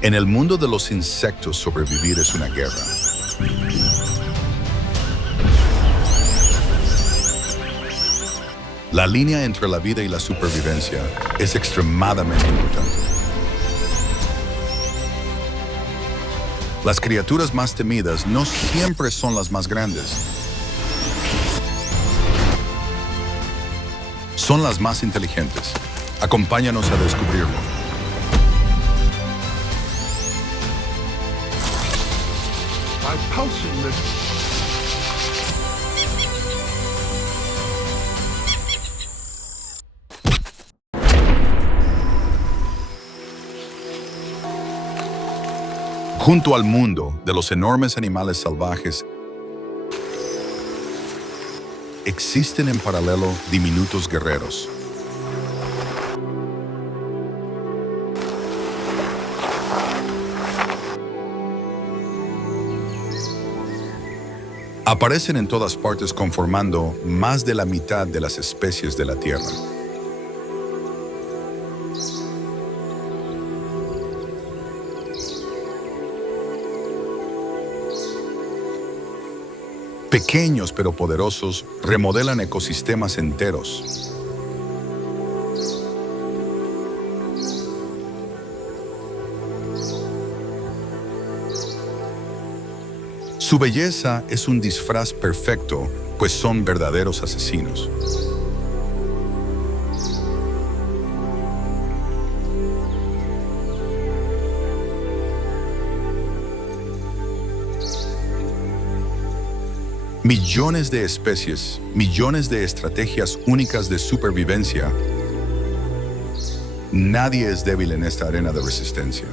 En el mundo de los insectos, sobrevivir es una guerra. La línea entre la vida y la supervivencia es extremadamente importante. Las criaturas más temidas no siempre son las más grandes. Son las más inteligentes. Acompáñanos a descubrirlo. Junto al mundo de los enormes animales salvajes, existen en paralelo diminutos guerreros. Aparecen en todas partes conformando más de la mitad de las especies de la Tierra. Pequeños pero poderosos, remodelan ecosistemas enteros. Su belleza es un disfraz perfecto, pues son verdaderos asesinos. Millones de especies, millones de estrategias únicas de supervivencia. Nadie es débil en esta arena de resistencia.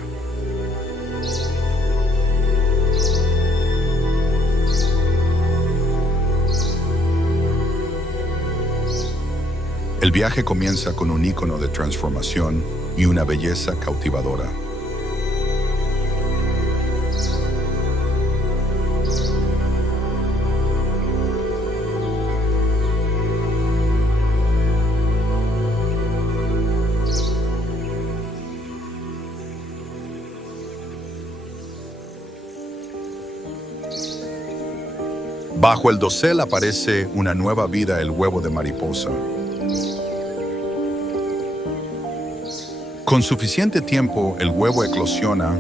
El viaje comienza con un ícono de transformación y una belleza cautivadora. Bajo el dosel aparece una nueva vida, el huevo de mariposa. Con suficiente tiempo, el huevo eclosiona,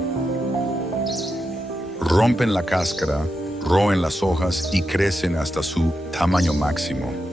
rompen la cáscara, roen las hojas y crecen hasta su tamaño máximo.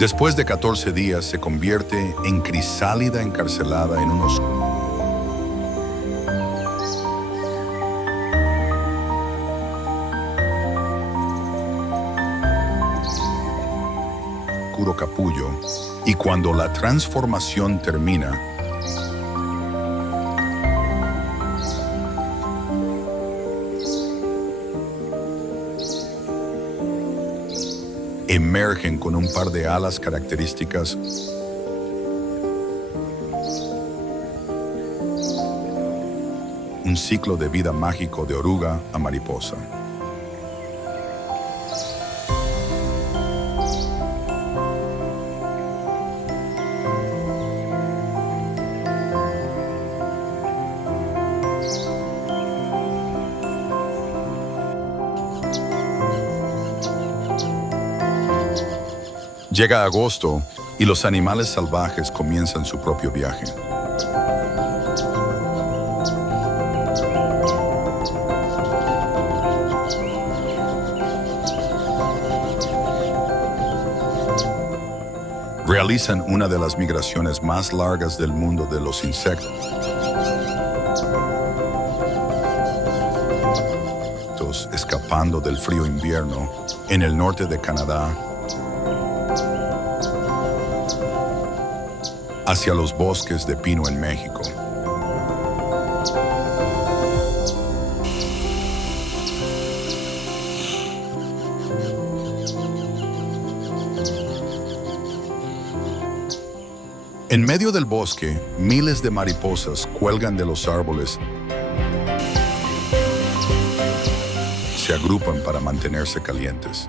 Después de 14 días se convierte en crisálida encarcelada en un oscuro capullo, y cuando la transformación termina, emergen con un par de alas características, un ciclo de vida mágico de oruga a mariposa. Llega agosto y los animales salvajes comienzan su propio viaje. Realizan una de las migraciones más largas del mundo de los insectos, escapando del frío invierno en el norte de Canadá hacia los bosques de pino en México. En medio del bosque, miles de mariposas cuelgan de los árboles, se agrupan para mantenerse calientes.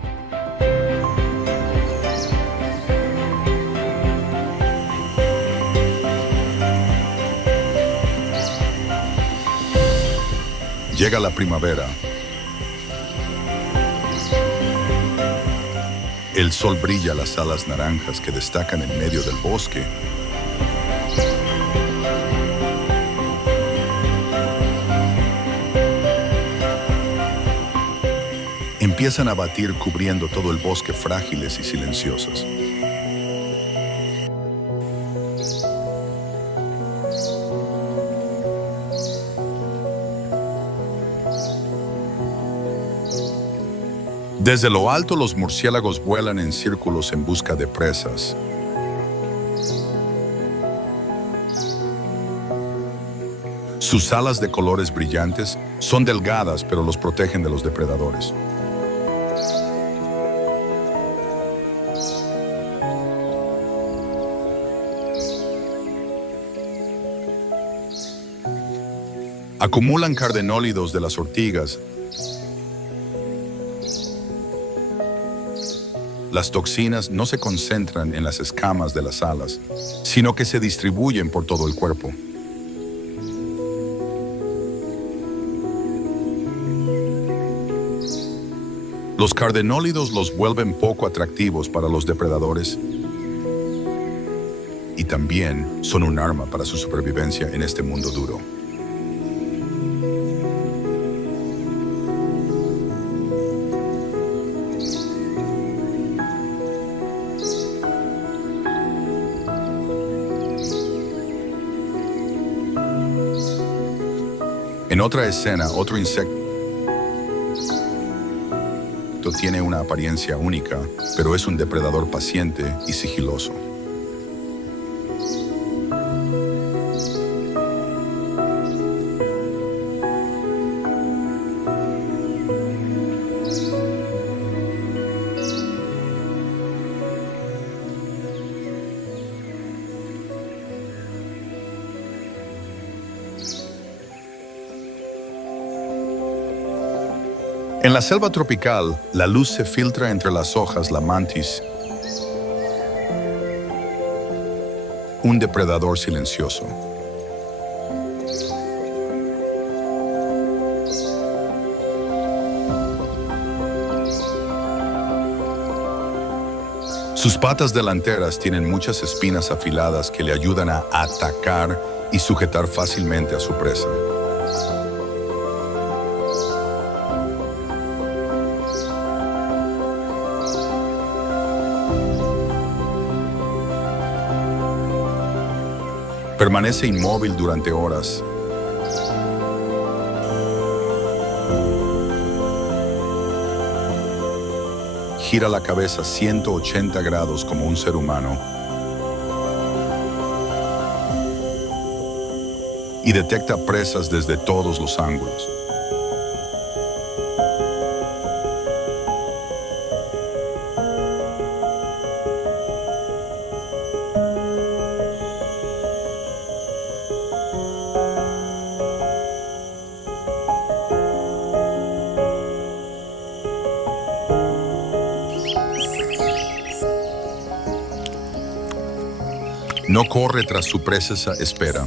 Llega la primavera. El sol brilla las alas naranjas que destacan en medio del bosque. Empiezan a batir cubriendo todo el bosque frágiles y silenciosas. Desde lo alto los murciélagos vuelan en círculos en busca de presas. Sus alas de colores brillantes son delgadas, pero los protegen de los depredadores. Acumulan cardenólidos de las ortigas. Las toxinas no se concentran en las escamas de las alas, sino que se distribuyen por todo el cuerpo. Los cardenólidos los vuelven poco atractivos para los depredadores y también son un arma para su supervivencia en este mundo duro. En otra escena, otro insecto tiene una apariencia única, pero es un depredador paciente y sigiloso. En la selva tropical, la luz se filtra entre las hojas, la mantis, un depredador silencioso. Sus patas delanteras tienen muchas espinas afiladas que le ayudan a atacar y sujetar fácilmente a su presa. Permanece inmóvil durante horas. Gira la cabeza 180 grados como un ser humano y detecta presas desde todos los ángulos. No corre tras su presa, espera.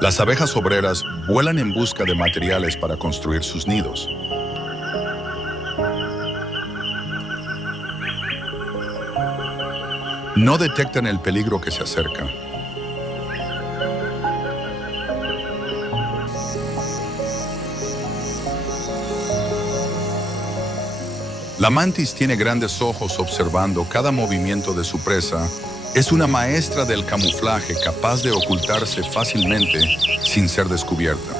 Las abejas obreras vuelan en busca de materiales para construir sus nidos. No detectan el peligro que se acerca. La mantis tiene grandes ojos observando cada movimiento de su presa. Es una maestra del camuflaje capaz de ocultarse fácilmente sin ser descubierta.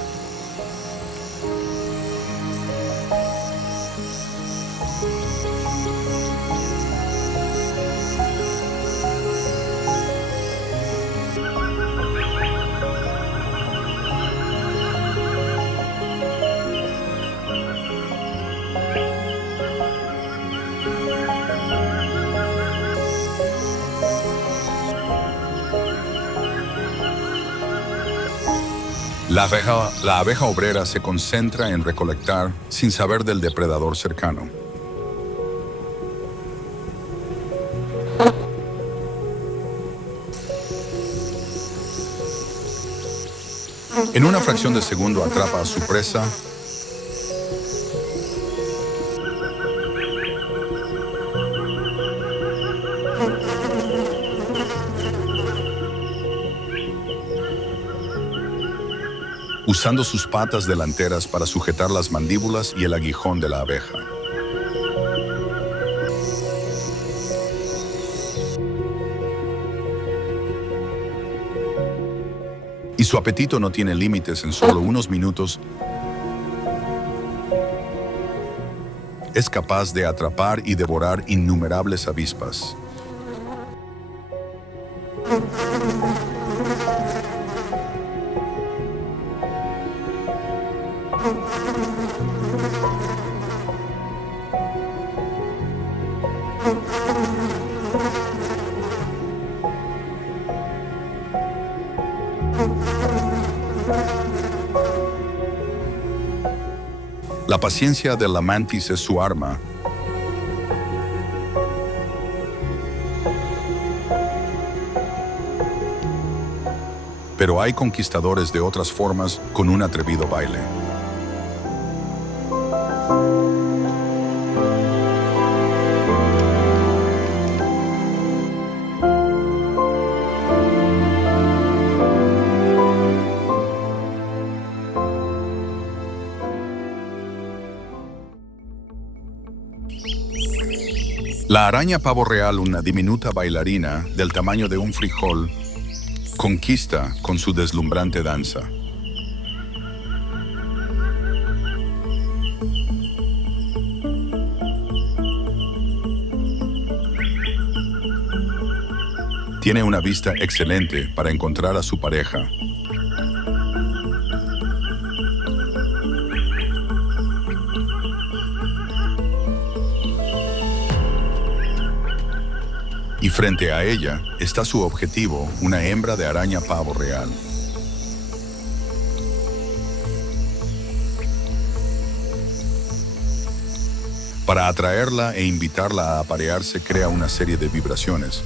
La abeja obrera se concentra en recolectar sin saber del depredador cercano. En una fracción de segundo atrapa a su presa usando sus patas delanteras para sujetar las mandíbulas y el aguijón de la abeja. Y su apetito no tiene límites. En solo unos minutos es capaz de atrapar y devorar innumerables avispas. La paciencia de la mantis es su arma. Pero hay conquistadores de otras formas con un atrevido baile. La araña pavo real, una diminuta bailarina del tamaño de un frijol, conquista con su deslumbrante danza. Tiene una vista excelente para encontrar a su pareja. Y frente a ella está su objetivo, una hembra de araña pavo real. Para atraerla e invitarla a aparearse, crea una serie de vibraciones.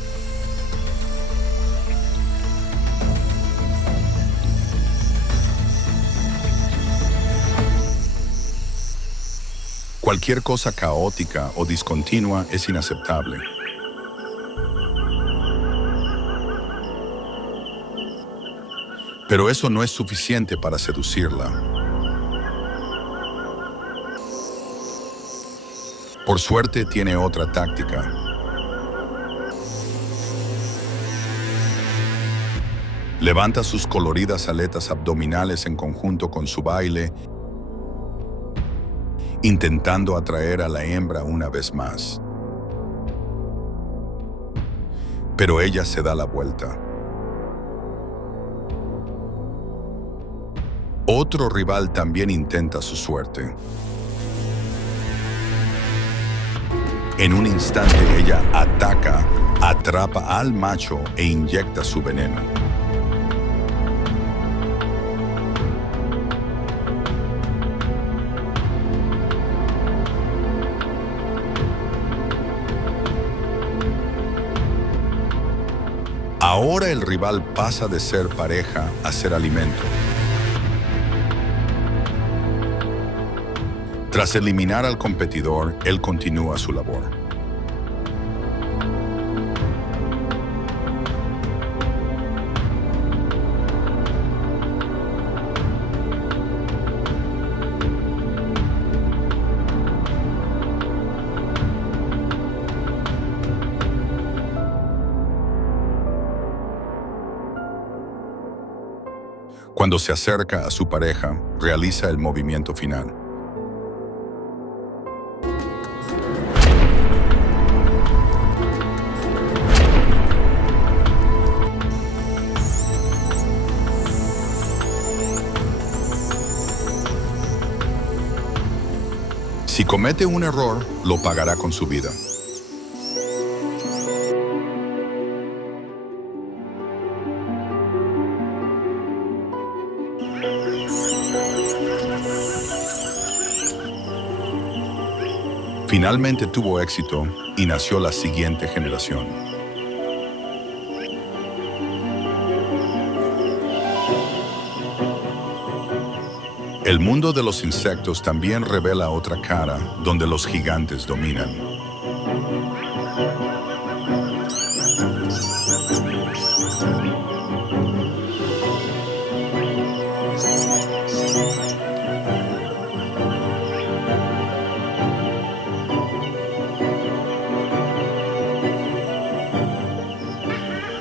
Cualquier cosa caótica o discontinua es inaceptable. Pero eso no es suficiente para seducirla. Por suerte, tiene otra táctica. Levanta sus coloridas aletas abdominales en conjunto con su baile, intentando atraer a la hembra una vez más. Pero ella se da la vuelta. Otro rival también intenta su suerte. En un instante ella ataca, atrapa al macho e inyecta su veneno. Ahora el rival pasa de ser pareja a ser alimento. Tras eliminar al competidor, él continúa su labor. Cuando se acerca a su pareja, realiza el movimiento final. Si comete un error, lo pagará con su vida. Finalmente tuvo éxito y nació la siguiente generación. El mundo de los insectos también revela otra cara donde los gigantes dominan.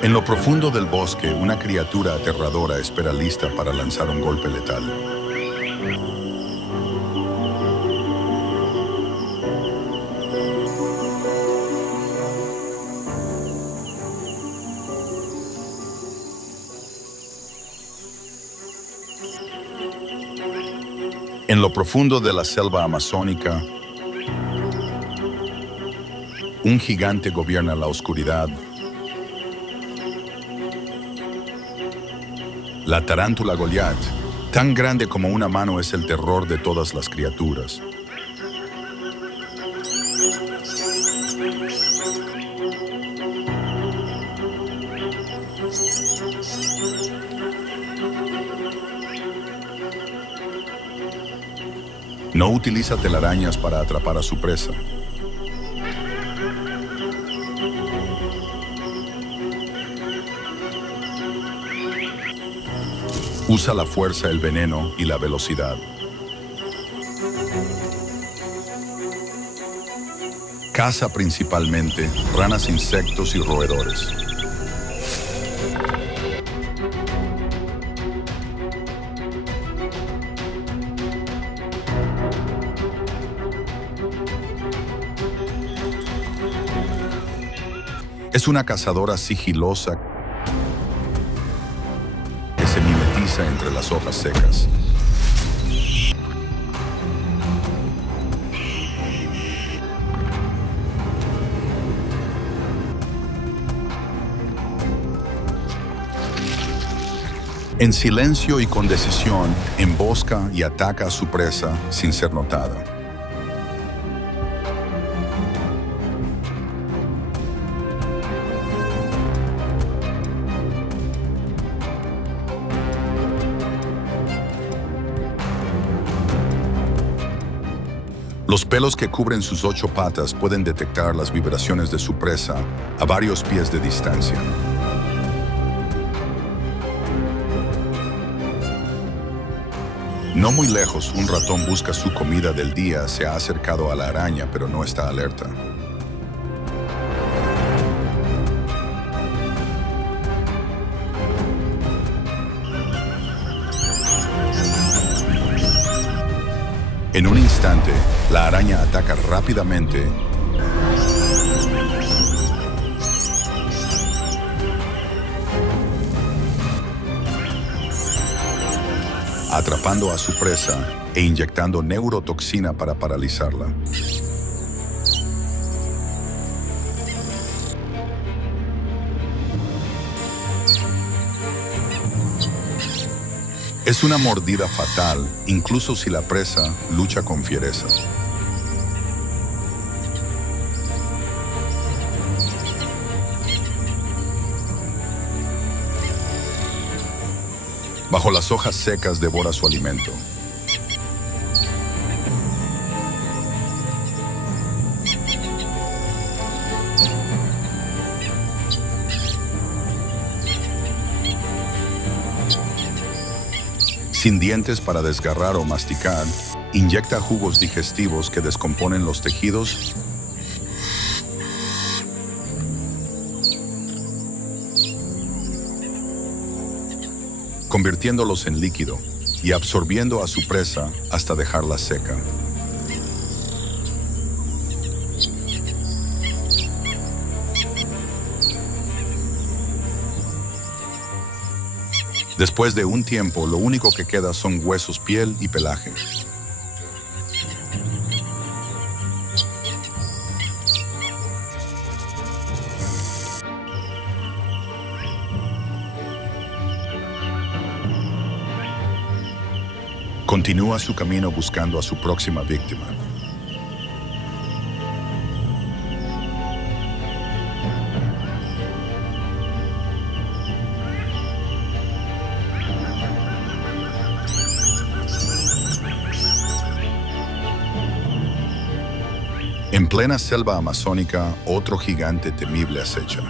En lo profundo del bosque, una criatura aterradora espera lista para lanzar un golpe letal. En lo profundo de la selva amazónica, un gigante gobierna la oscuridad. La tarántula Goliat, tan grande como una mano, es el terror de todas las criaturas. No utiliza telarañas para atrapar a su presa. Usa la fuerza, el veneno y la velocidad. Caza principalmente ranas, insectos y roedores. Es una cazadora sigilosa que se mimetiza entre las hojas secas. En silencio y con decisión, embosca y ataca a su presa sin ser notada. Los pelos que cubren sus 8 patas pueden detectar las vibraciones de su presa a varios pies de distancia. No muy lejos, un ratón busca su comida del día, se ha acercado a la araña, pero no está alerta. En un instante, la araña ataca rápidamente, atrapando a su presa e inyectando neurotoxina para paralizarla. Es una mordida fatal, incluso si la presa lucha con fiereza. Bajo las hojas secas devora su alimento. Sin dientes para desgarrar o masticar, inyecta jugos digestivos que descomponen los tejidos convirtiéndolos en líquido y absorbiendo a su presa hasta dejarla seca. Después de un tiempo, lo único que queda son huesos, piel y pelaje. Continúa su camino buscando a su próxima víctima. plena selva amazónica, otro gigante temible acecha.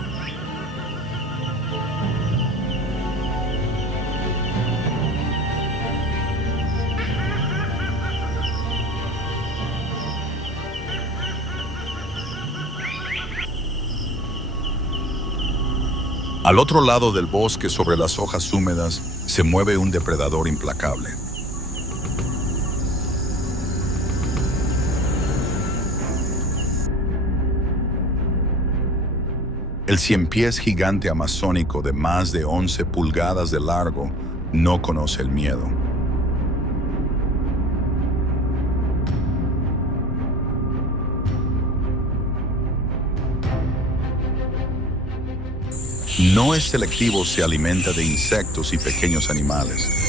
Al otro lado del bosque, sobre las hojas húmedas, se mueve un depredador implacable. El ciempiés gigante amazónico de más de 11 pulgadas de largo no conoce el miedo. No es selectivo, se alimenta de insectos y pequeños animales.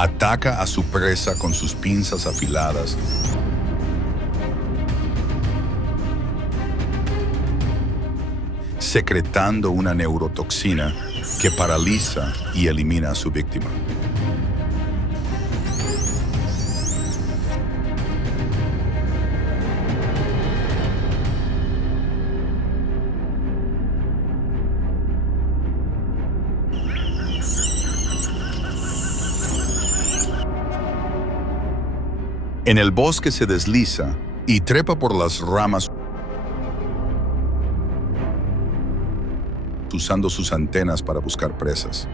Ataca a su presa con sus pinzas afiladas, secretando una neurotoxina que paraliza y elimina a su víctima. En el bosque se desliza y trepa por las ramas usando sus antenas para buscar presas.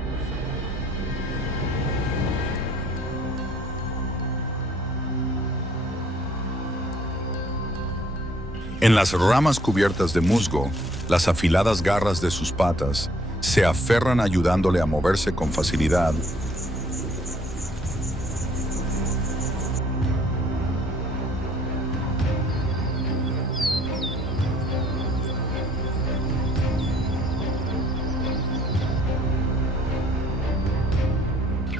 En las ramas cubiertas de musgo, las afiladas garras de sus patas se aferran ayudándole a moverse con facilidad.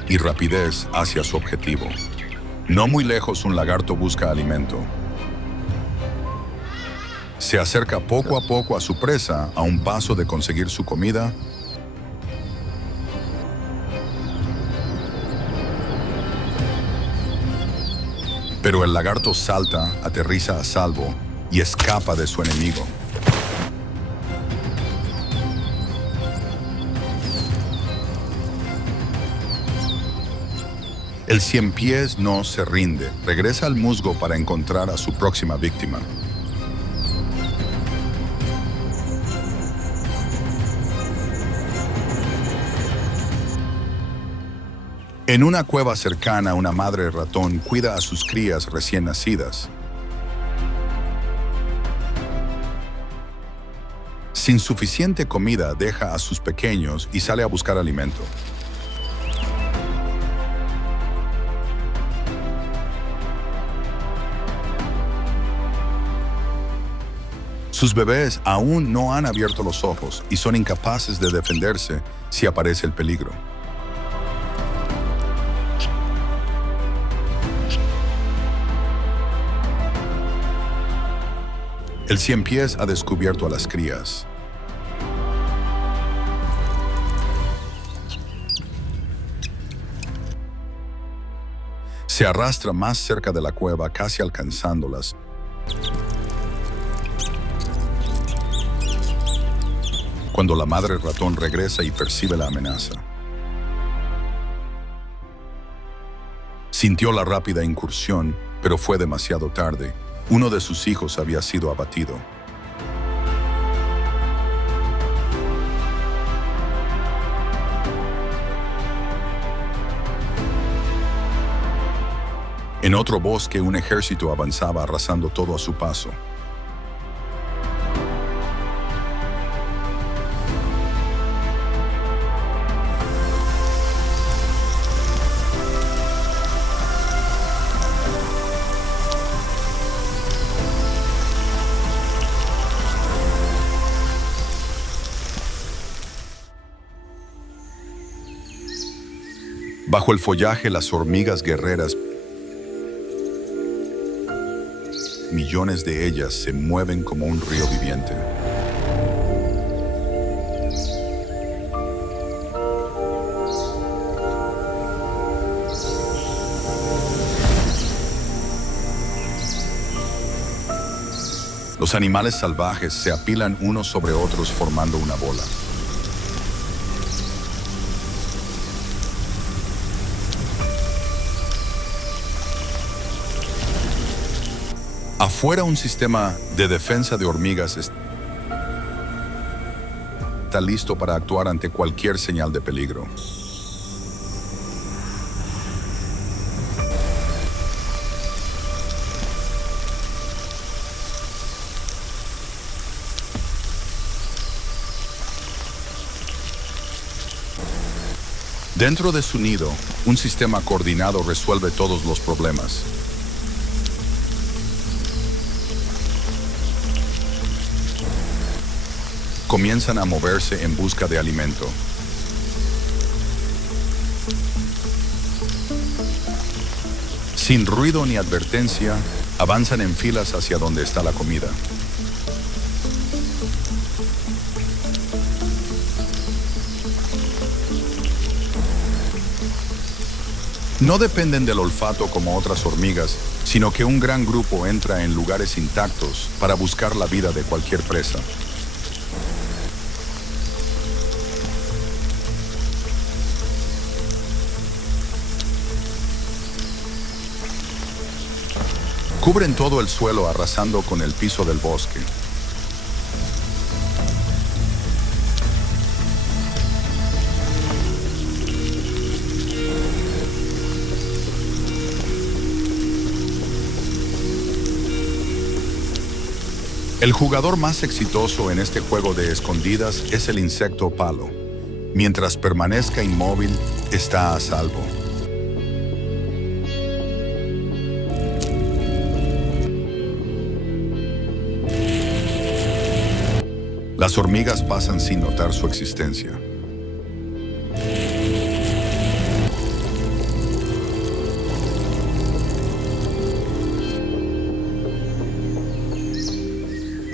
Y rapidez hacia su objetivo. No muy lejos, un lagarto busca alimento. Se acerca poco a poco a su presa, a un paso de conseguir su comida. Pero el lagarto salta, aterriza a salvo y escapa de su enemigo. El ciempiés no se rinde, regresa al musgo para encontrar a su próxima víctima. En una cueva cercana, una madre ratón cuida a sus crías recién nacidas. Sin suficiente comida, deja a sus pequeños y sale a buscar alimento. Sus bebés aún no han abierto los ojos y son incapaces de defenderse si aparece el peligro. El ciempiés ha descubierto a las crías. Se arrastra más cerca de la cueva, casi alcanzándolas. Cuando la madre ratón regresa y percibe la amenaza. Sintió la rápida incursión, pero fue demasiado tarde. Uno de sus hijos había sido abatido. En otro bosque, un ejército avanzaba arrasando todo a su paso. Bajo el follaje, las hormigas guerreras millones de ellas se mueven como un río viviente. Los animales salvajes se apilan unos sobre otros formando una bola. Afuera, un sistema de defensa de hormigas está listo para actuar ante cualquier señal de peligro. Dentro de su nido, un sistema coordinado resuelve todos los problemas. Comienzan a moverse en busca de alimento. Sin ruido ni advertencia, avanzan en filas hacia donde está la comida. No dependen del olfato como otras hormigas, sino que un gran grupo entra en lugares intactos para buscar la vida de cualquier presa. Cubren todo el suelo arrasando con el piso del bosque. El jugador más exitoso en este juego de escondidas es el insecto palo. Mientras permanezca inmóvil, está a salvo. Las hormigas pasan sin notar su existencia.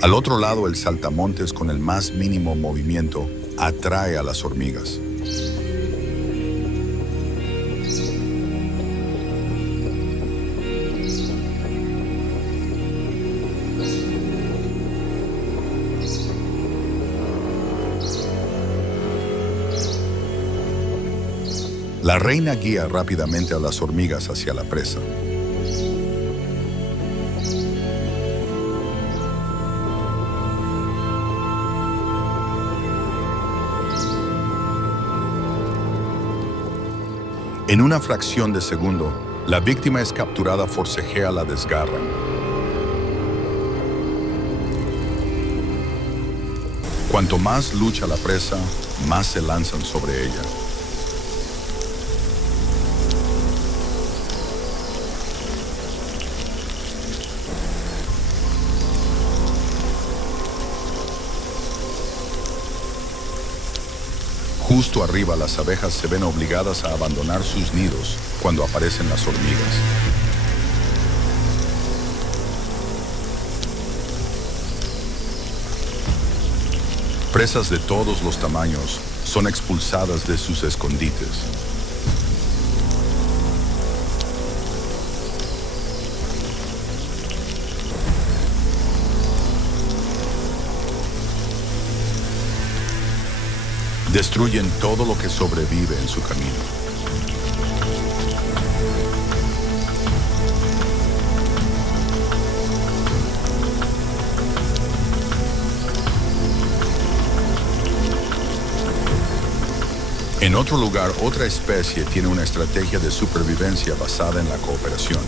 Al otro lado, el saltamontes con el más mínimo movimiento atrae a las hormigas. La reina guía rápidamente a las hormigas hacia la presa. En una fracción de segundo, la víctima es capturada, forcejea, la desgarran. Cuanto más lucha la presa, más se lanzan sobre ella. Justo arriba, las abejas se ven obligadas a abandonar sus nidos cuando aparecen las hormigas. Presas de todos los tamaños son expulsadas de sus escondites. Destruyen todo lo que sobrevive en su camino. En otro lugar, otra especie tiene una estrategia de supervivencia basada en la cooperación.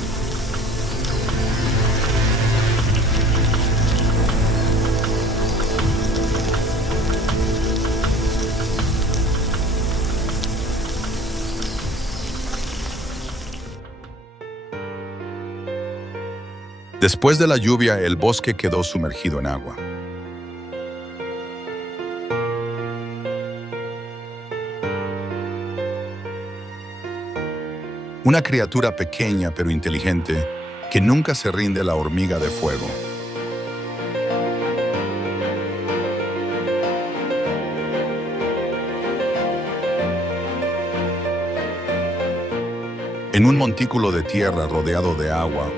Después de la lluvia, el bosque quedó sumergido en agua. Una criatura pequeña pero inteligente que nunca se rinde la hormiga de fuego. En un montículo de tierra rodeado de agua,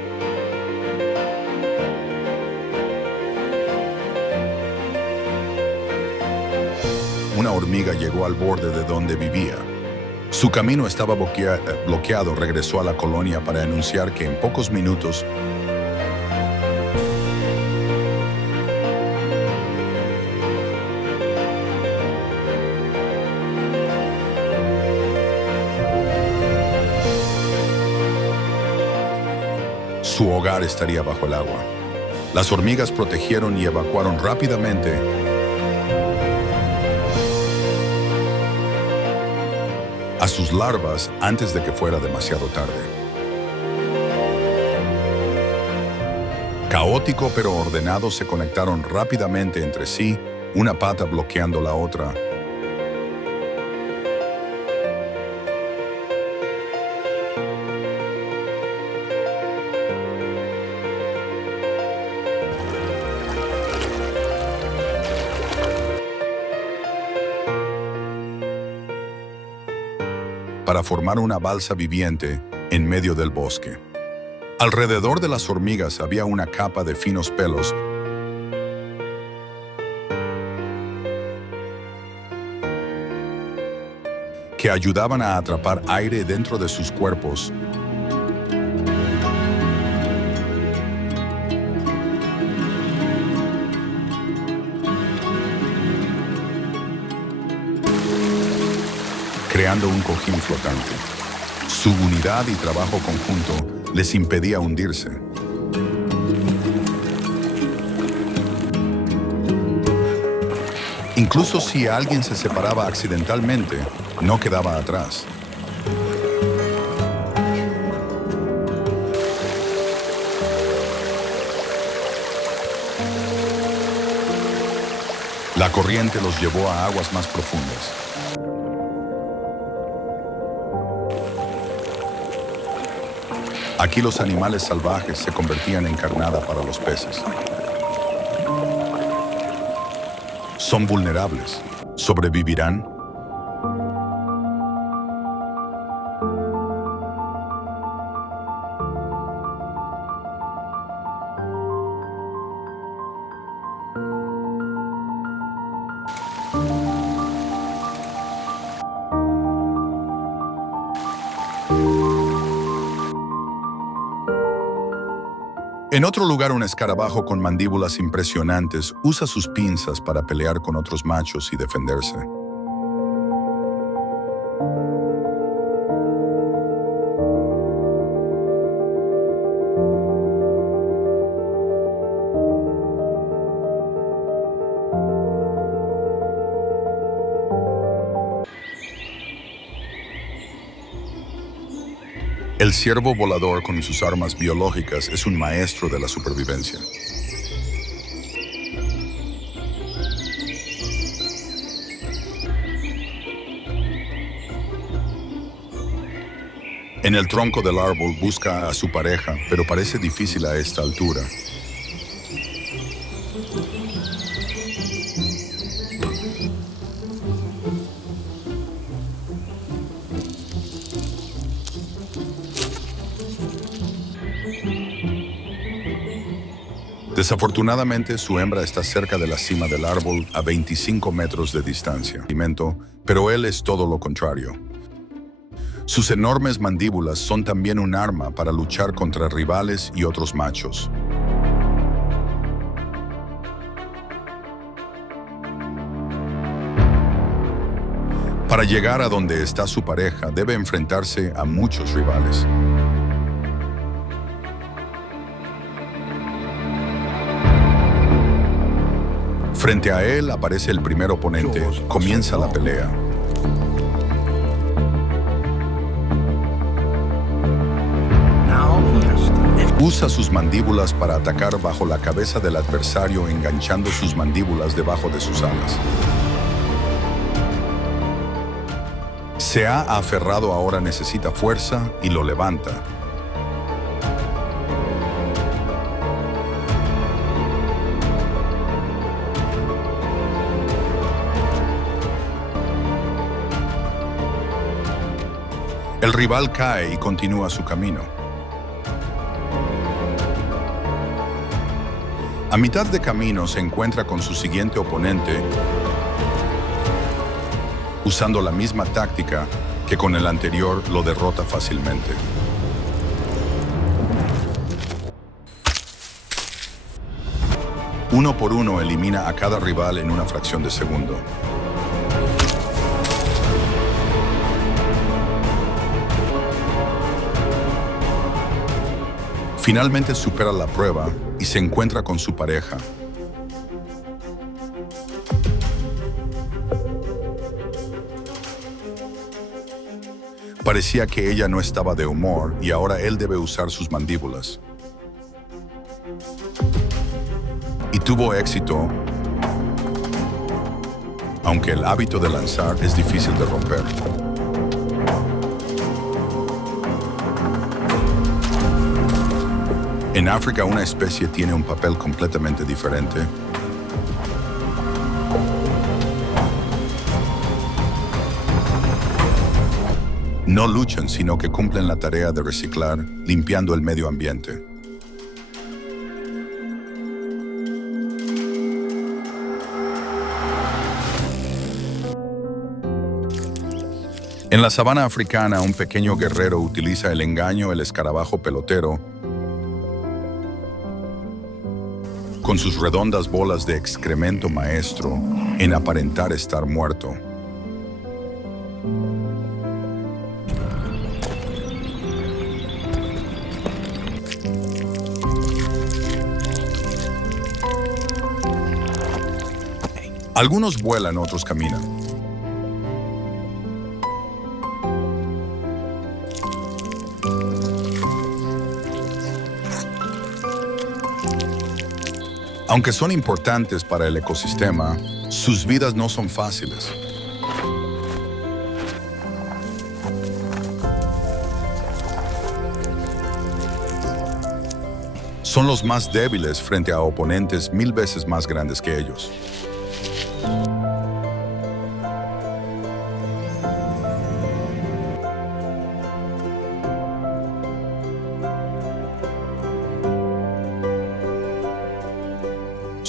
una hormiga llegó al borde de donde vivía. Su camino estaba bloqueado. Regresó a la colonia para anunciar que en pocos minutos su hogar estaría bajo el agua. Las hormigas protegieron y evacuaron rápidamente a sus larvas antes de que fuera demasiado tarde. Caótico pero ordenado, se conectaron rápidamente entre sí, una pata bloqueando la otra. Para formar una balsa viviente en medio del bosque. Alrededor de las hormigas había una capa de finos pelos que ayudaban a atrapar aire dentro de sus cuerpos. Creando un cojín flotante. Su unidad y trabajo conjunto les impedía hundirse. Incluso si alguien se separaba accidentalmente, no quedaba atrás. La corriente los llevó a aguas más profundas. Aquí los animales salvajes se convertían en carnada para los peces. Son vulnerables. ¿Sobrevivirán? En otro lugar, un escarabajo con mandíbulas impresionantes usa sus pinzas para pelear con otros machos y defenderse. El ciervo volador con sus armas biológicas es un maestro de la supervivencia. En el tronco del árbol busca a su pareja, pero parece difícil a esta altura. Desafortunadamente, su hembra está cerca de la cima del árbol a 25 metros de distancia. Pero él es todo lo contrario. Sus enormes mandíbulas son también un arma para luchar contra rivales y otros machos. Para llegar a donde está su pareja, debe enfrentarse a muchos rivales. Frente a él aparece el primer oponente. Comienza la pelea. Usa sus mandíbulas para atacar bajo la cabeza del adversario, enganchando sus mandíbulas debajo de sus alas. Se ha aferrado, ahora necesita fuerza y lo levanta. El rival cae y continúa su camino. A mitad de camino se encuentra con su siguiente oponente usando la misma táctica que con el anterior lo derrota fácilmente. Uno por uno elimina a cada rival en una fracción de segundo. Finalmente supera la prueba y se encuentra con su pareja. Parecía que ella no estaba de humor y ahora él debe usar sus mandíbulas. Y tuvo éxito, aunque el hábito de lanzar es difícil de romper. En África, una especie tiene un papel completamente diferente. No luchan, sino que cumplen la tarea de reciclar, limpiando el medio ambiente. En la sabana africana, un pequeño guerrero utiliza el engaño, el escarabajo pelotero, con sus redondas bolas de excremento maestro, en aparentar estar muerto. Algunos vuelan, otros caminan. Aunque son importantes para el ecosistema, sus vidas no son fáciles. Son los más débiles frente a oponentes 1000 veces más grandes que ellos.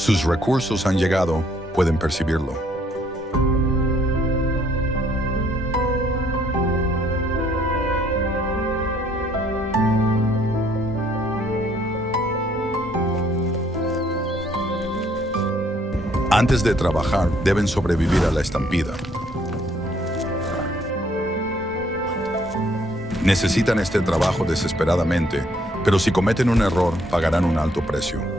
Sus recursos han llegado, pueden percibirlo. Antes de trabajar, deben sobrevivir a la estampida. Necesitan este trabajo desesperadamente, pero si cometen un error, pagarán un alto precio.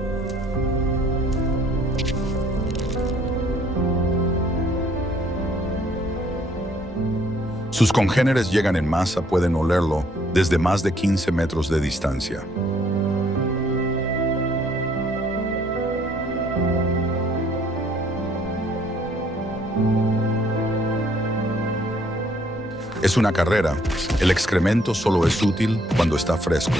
Sus congéneres llegan en masa, pueden olerlo desde más de 15 metros de distancia. Es una carrera. El excremento solo es útil cuando está fresco.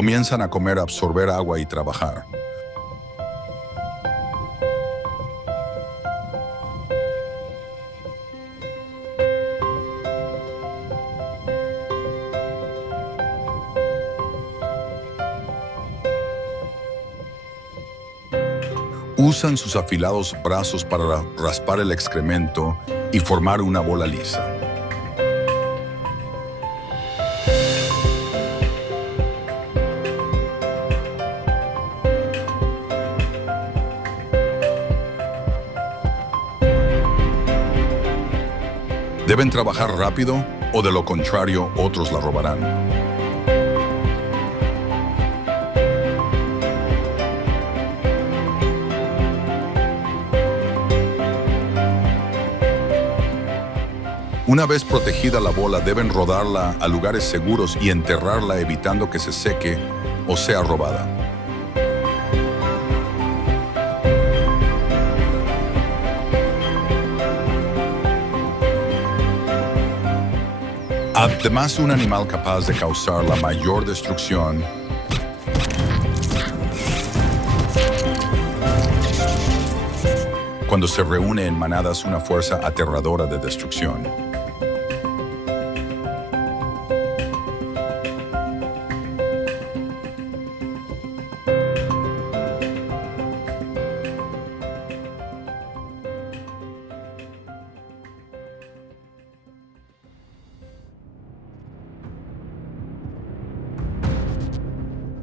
Comienzan a comer, absorber agua y trabajar. Usan sus afilados brazos para raspar el excremento y formar una bola lisa. Deben trabajar rápido o de lo contrario otros la robarán. Una vez protegida la bola, deben rodarla a lugares seguros y enterrarla evitando que se seque o sea robada. Además, un animal capaz de causar la mayor destrucción cuando se reúne en manadas, una fuerza aterradora de destrucción.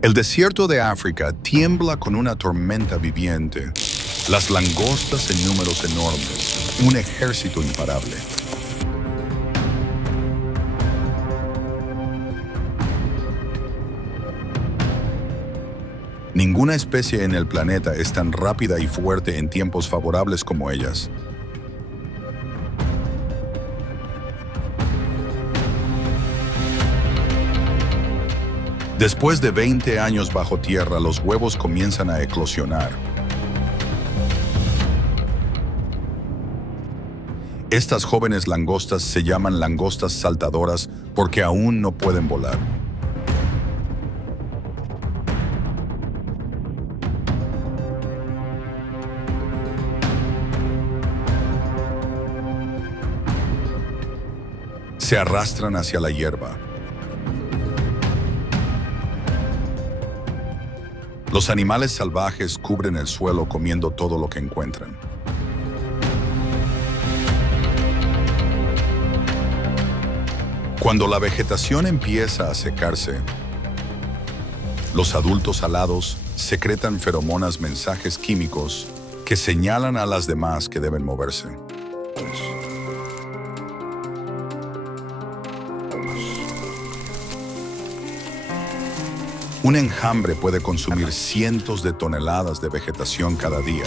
El desierto de África tiembla con una tormenta viviente. Las langostas en números enormes, un ejército imparable. Ninguna especie en el planeta es tan rápida y fuerte en tiempos favorables como ellas. Después de 20 años bajo tierra, los huevos comienzan a eclosionar. Estas jóvenes langostas se llaman langostas saltadoras porque aún no pueden volar. Se arrastran hacia la hierba. Los animales salvajes cubren el suelo comiendo todo lo que encuentran. Cuando la vegetación empieza a secarse, los adultos alados secretan feromonas, mensajes químicos que señalan a las demás que deben moverse. Un enjambre puede consumir cientos de toneladas de vegetación cada día.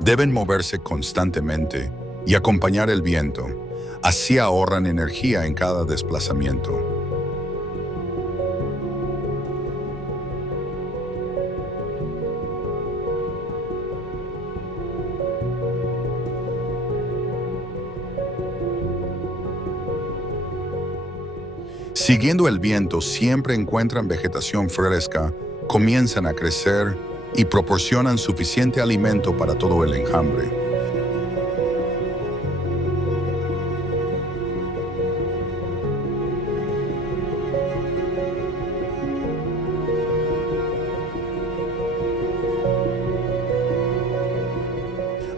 Deben moverse constantemente y acompañar el viento. Así ahorran energía en cada desplazamiento. Siguiendo el viento, siempre encuentran vegetación fresca, comienzan a crecer y proporcionan suficiente alimento para todo el enjambre.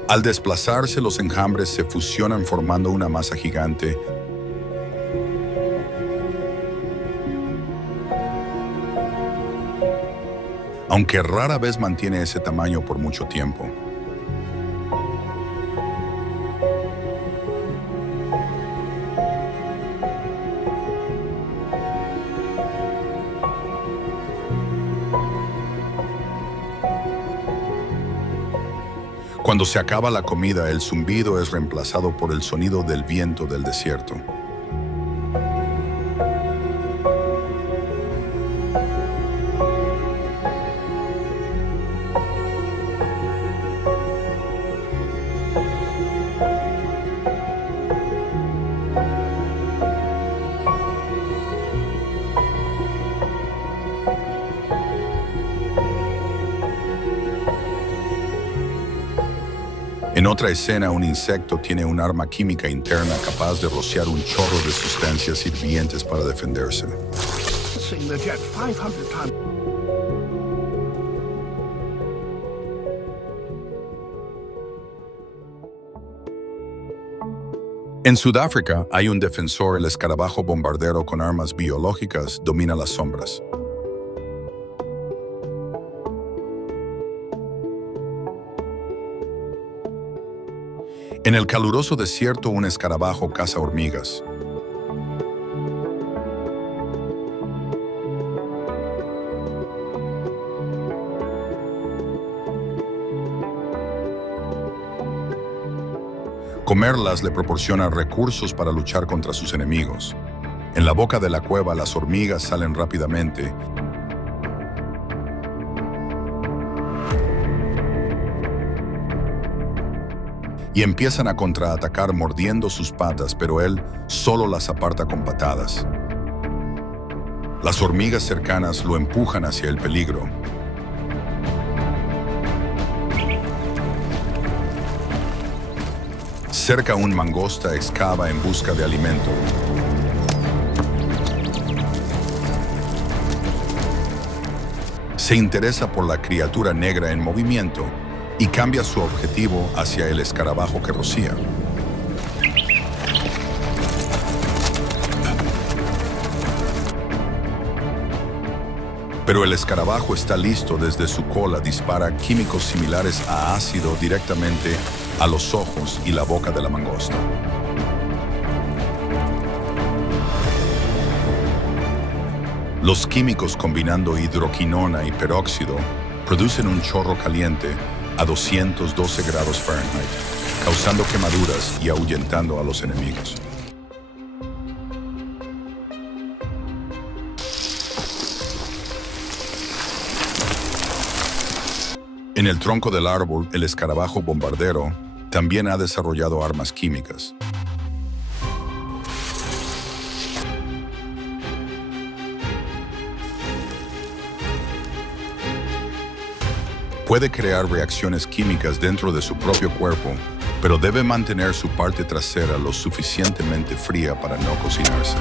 Al desplazarse, los enjambres se fusionan formando una masa gigante. Aunque rara vez mantiene ese tamaño por mucho tiempo. Cuando se acaba la comida, el zumbido es reemplazado por el sonido del viento del desierto. En otra escena, un insecto tiene un arma química interna capaz de rociar un chorro de sustancias hirvientes para defenderse. En Sudáfrica hay un defensor, el escarabajo bombardero con armas biológicas domina las sombras. En el caluroso desierto, un escarabajo caza hormigas. Comerlas le proporciona recursos para luchar contra sus enemigos. En la boca de la cueva, las hormigas salen rápidamente y empiezan a contraatacar mordiendo sus patas, pero él solo las aparta con patadas. Las hormigas cercanas lo empujan hacia el peligro. Cerca un mangosta excava en busca de alimento. Se interesa por la criatura negra en movimiento y cambia su objetivo hacia el escarabajo que rocía. Pero el escarabajo está listo. Desde su cola dispara químicos similares a ácido directamente a los ojos y la boca de la mangosta. Los químicos, combinando hidroquinona y peróxido, producen un chorro caliente a 212 grados Fahrenheit, causando quemaduras y ahuyentando a los enemigos. En el tronco del árbol, el escarabajo bombardero también ha desarrollado armas químicas. Puede crear reacciones químicas dentro de su propio cuerpo, pero debe mantener su parte trasera lo suficientemente fría para no cocinarse.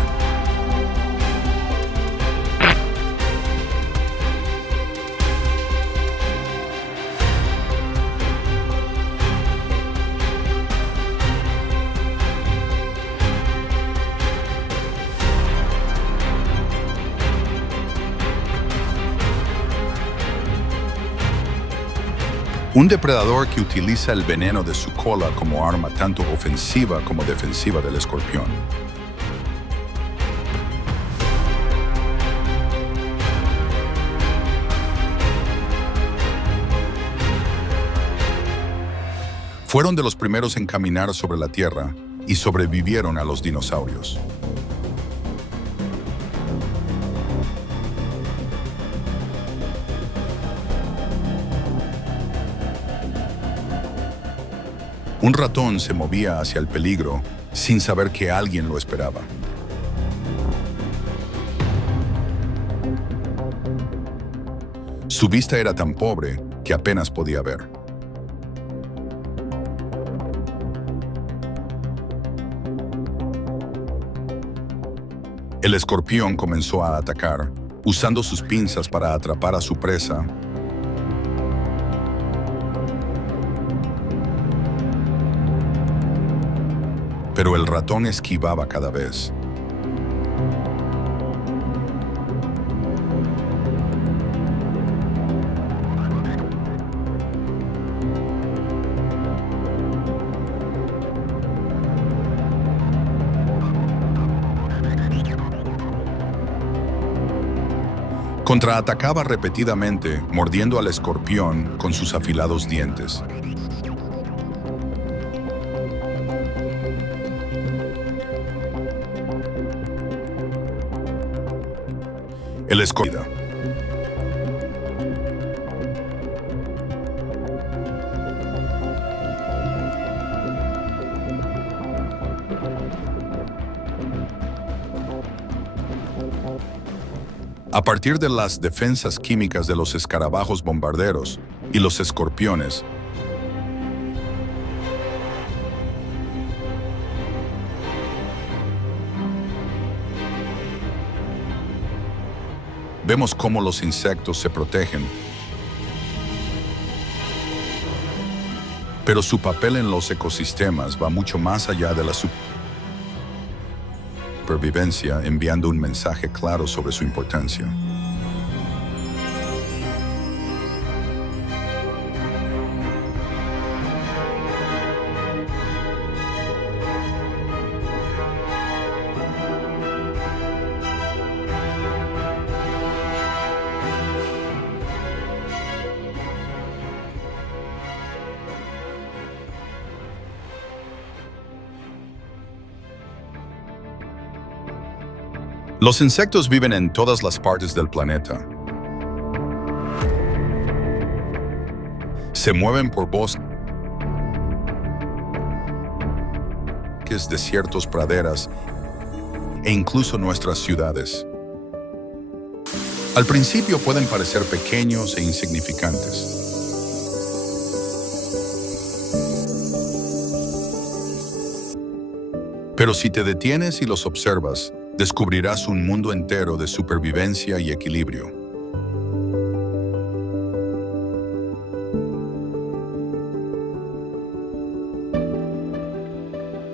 Un depredador que utiliza el veneno de su cola como arma tanto ofensiva como defensiva del escorpión. Fueron de los primeros en caminar sobre la Tierra y sobrevivieron a los dinosaurios. Un ratón se movía hacia el peligro sin saber que alguien lo esperaba. Su vista era tan pobre que apenas podía ver. El escorpión comenzó a atacar, usando sus pinzas para atrapar a su presa. Pero el ratón esquivaba cada vez. Contraatacaba repetidamente, mordiendo al escorpión con sus afilados dientes. El escorpión. A partir de las defensas químicas de los escarabajos bombarderos y los escorpiones, vemos cómo los insectos se protegen, pero su papel en los ecosistemas va mucho más allá de la supervivencia, enviando un mensaje claro sobre su importancia. Los insectos viven en todas las partes del planeta. Se mueven por bosques bosques, desiertos, praderas e incluso nuestras ciudades. Al principio pueden parecer pequeños e insignificantes. Pero si te detienes y los observas, descubrirás un mundo entero de supervivencia y equilibrio.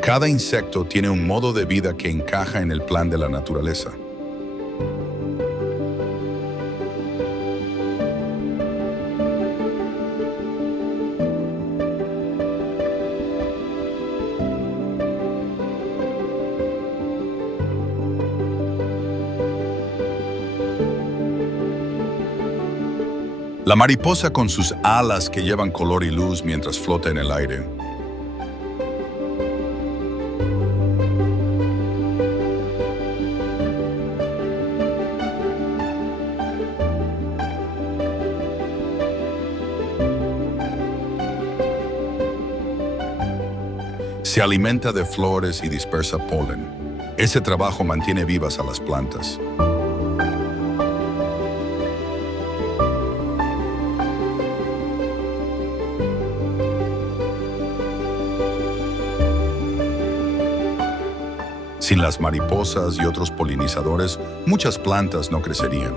Cada insecto tiene un modo de vida que encaja en el plan de la naturaleza. La mariposa con sus alas que llevan color y luz mientras flota en el aire. Se alimenta de flores y dispersa polen. Ese trabajo mantiene vivas a las plantas. Sin las mariposas y otros polinizadores, muchas plantas no crecerían.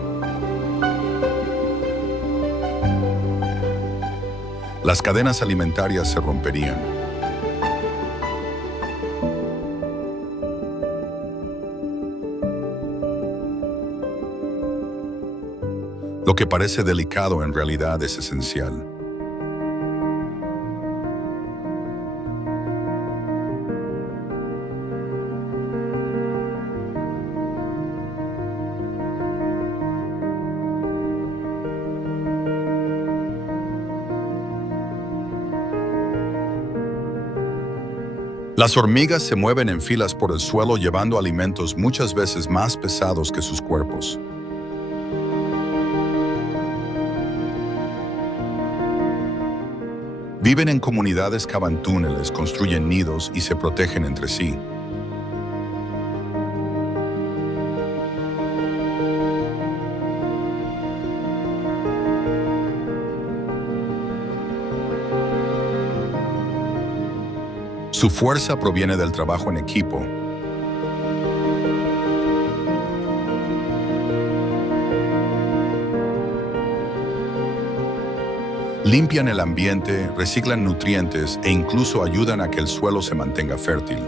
Las cadenas alimentarias se romperían. Lo que parece delicado en realidad es esencial. Las hormigas se mueven en filas por el suelo llevando alimentos muchas veces más pesados que sus cuerpos. Viven en comunidades, cavan túneles, construyen nidos y se protegen entre sí. Su fuerza proviene del trabajo en equipo. Limpian el ambiente, reciclan nutrientes e incluso ayudan a que el suelo se mantenga fértil.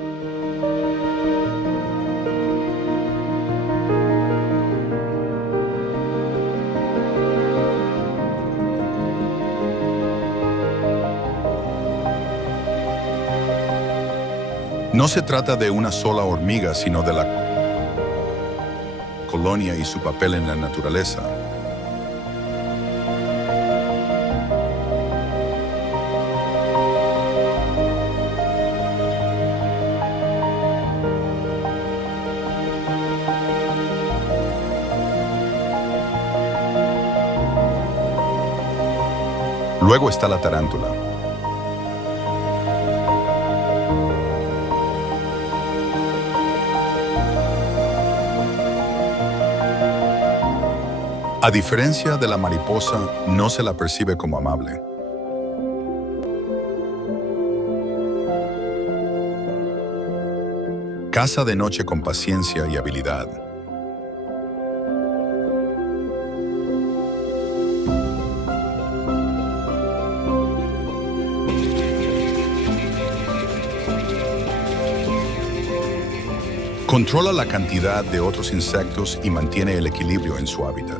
No se trata de una sola hormiga, sino de la colonia y su papel en la naturaleza. Luego está la tarántula. A diferencia de la mariposa, no se la percibe como amable. Caza de noche con paciencia y habilidad. Controla la cantidad de otros insectos y mantiene el equilibrio en su hábitat.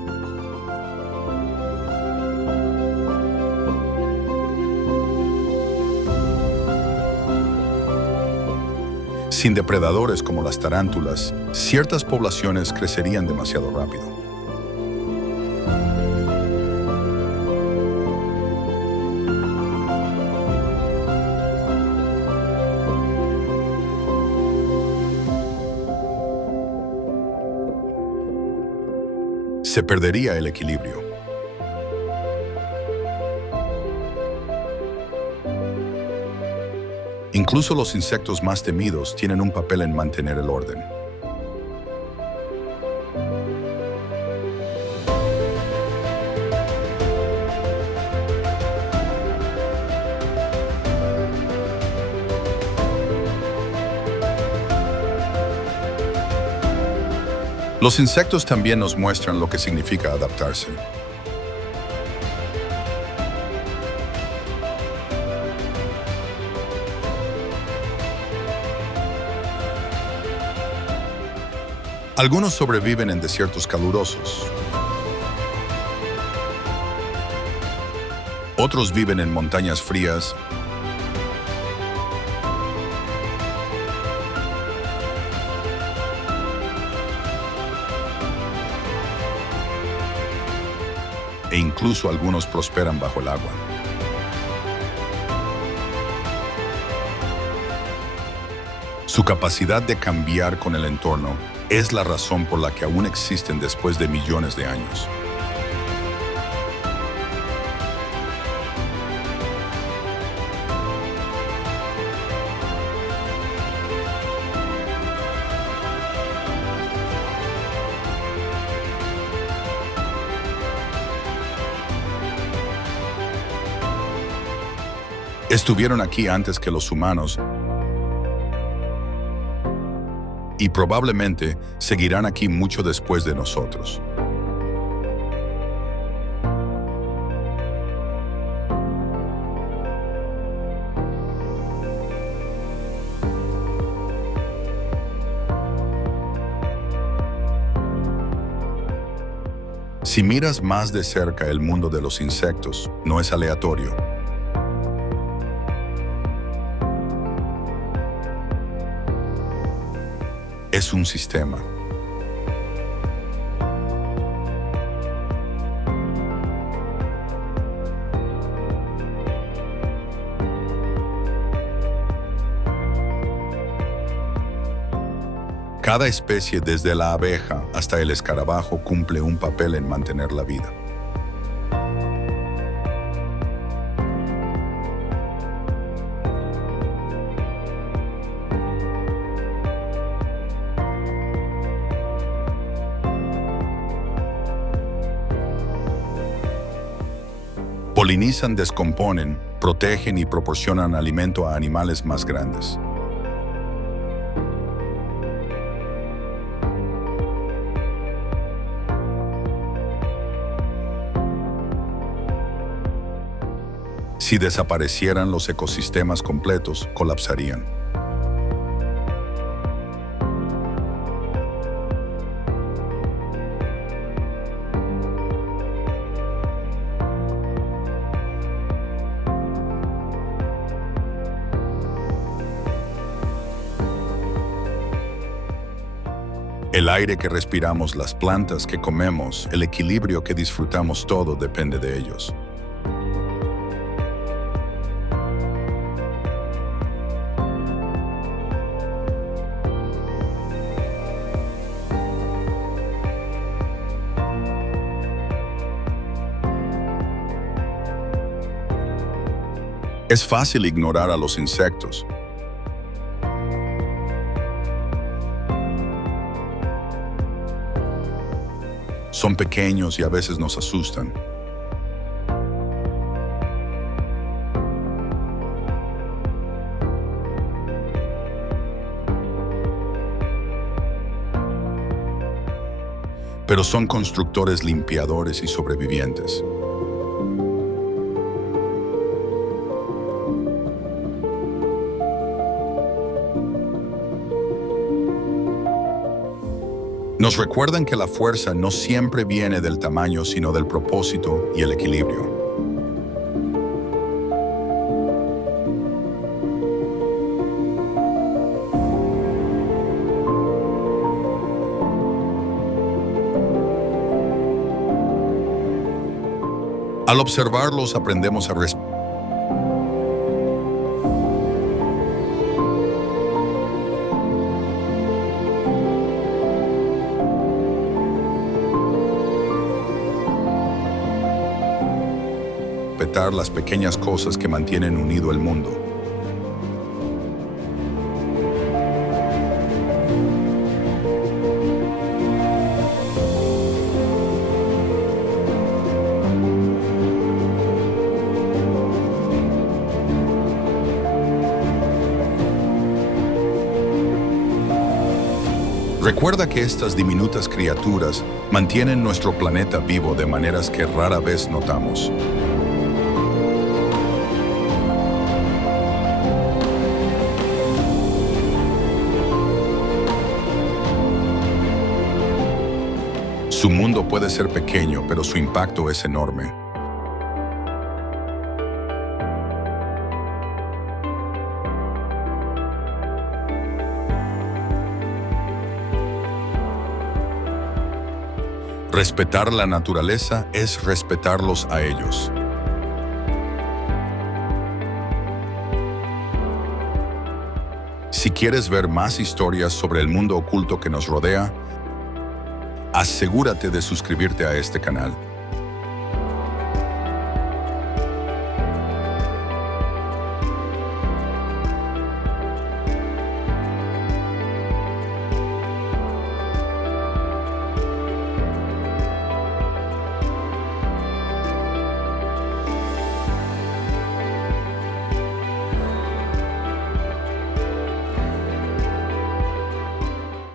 Sin depredadores como las tarántulas, ciertas poblaciones crecerían demasiado rápido. Se perdería el equilibrio. Incluso los insectos más temidos tienen un papel en mantener el orden. Los insectos también nos muestran lo que significa adaptarse. Algunos sobreviven en desiertos calurosos. Otros viven en montañas frías. E incluso algunos prosperan bajo el agua. Su capacidad de cambiar con el entorno es la razón por la que aún existen después de millones de años. Estuvieron aquí antes que los humanos y probablemente seguirán aquí mucho después de nosotros. Si miras más de cerca el mundo de los insectos, no es aleatorio. Es un sistema. Cada especie, desde la abeja hasta el escarabajo, cumple un papel en mantener la vida. Polinizan, descomponen, protegen y proporcionan alimento a animales más grandes. Si desaparecieran, los ecosistemas completos colapsarían. El aire que respiramos, las plantas que comemos, el equilibrio que disfrutamos, todo depende de ellos. Es fácil ignorar a los insectos. Son pequeños y a veces nos asustan. Pero son constructores, limpiadores y sobrevivientes. Nos recuerdan que la fuerza no siempre viene del tamaño, sino del propósito y el equilibrio. Al observarlos, aprendemos a respetar. Las pequeñas cosas que mantienen unido el mundo. Recuerda que estas diminutas criaturas mantienen nuestro planeta vivo de maneras que rara vez notamos. Su mundo puede ser pequeño, pero su impacto es enorme. Respetar la naturaleza es respetarlos a ellos. Si quieres ver más historias sobre el mundo oculto que nos rodea, asegúrate de suscribirte a este canal.